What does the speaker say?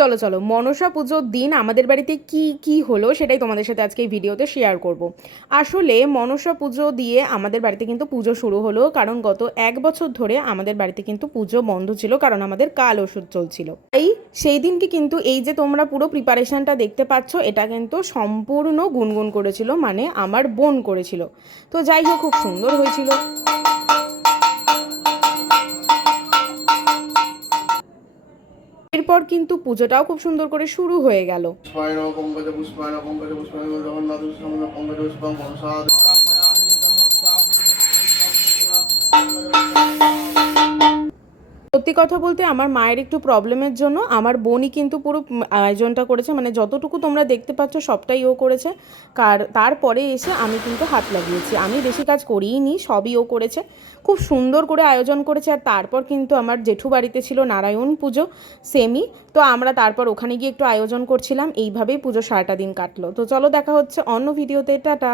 চলো চলো মনসা পুজোর দিন আমাদের বাড়িতে কি কি হলো সেটাই তোমাদের সাথে আজকে এই ভিডিওতে শেয়ার করব। আসলে মনসা পুজো দিয়ে আমাদের বাড়িতে কিন্তু পুজো শুরু হলো, কারণ গত 1 বছর ধরে আমাদের বাড়িতে কিন্তু পুজো বন্ধ ছিল, কারণ আমাদের কাল ওষুধ চলছিল। এই সেই দিনকে কিন্তু এই যে তোমরা পুরো প্রিপারেশনটা দেখতে পাচ্ছ, এটা কিন্তু সম্পূর্ণ গুনগুন করেছিল, মানে আমার বোন করেছিল। তো যাই হোক, খুব সুন্দর হয়েছিল। এরপর কিন্তু পুজোটাও খুব সুন্দর করে শুরু হয়ে গেল। সত্যি কথা বলতে আমার মায়ের একটু প্রবলেমের জন্য আমার বোনই কিন্তু পুরো আয়োজনটা করেছে, মানে যতটুকু তোমরা দেখতে পাচ্ছ সবটাই ও করেছে। তারপরে এসে আমি কিন্তু হাত লাগিয়েছি, আমি বেশি কাজ করিই নি, সবই ও করেছে। খুব সুন্দর করে আয়োজন করেছে। আর তারপর কিন্তু আমার জেঠু বাড়িতে ছিল নারায়ণ পুজো, সেমি। তো আমরা তারপর ওখানে গিয়ে একটু আয়োজন করছিলাম, এইভাবেই পুজো সারাটা দিন কাটলো। তো চলো দেখা হচ্ছে অন্য ভিডিওতে, টাটা।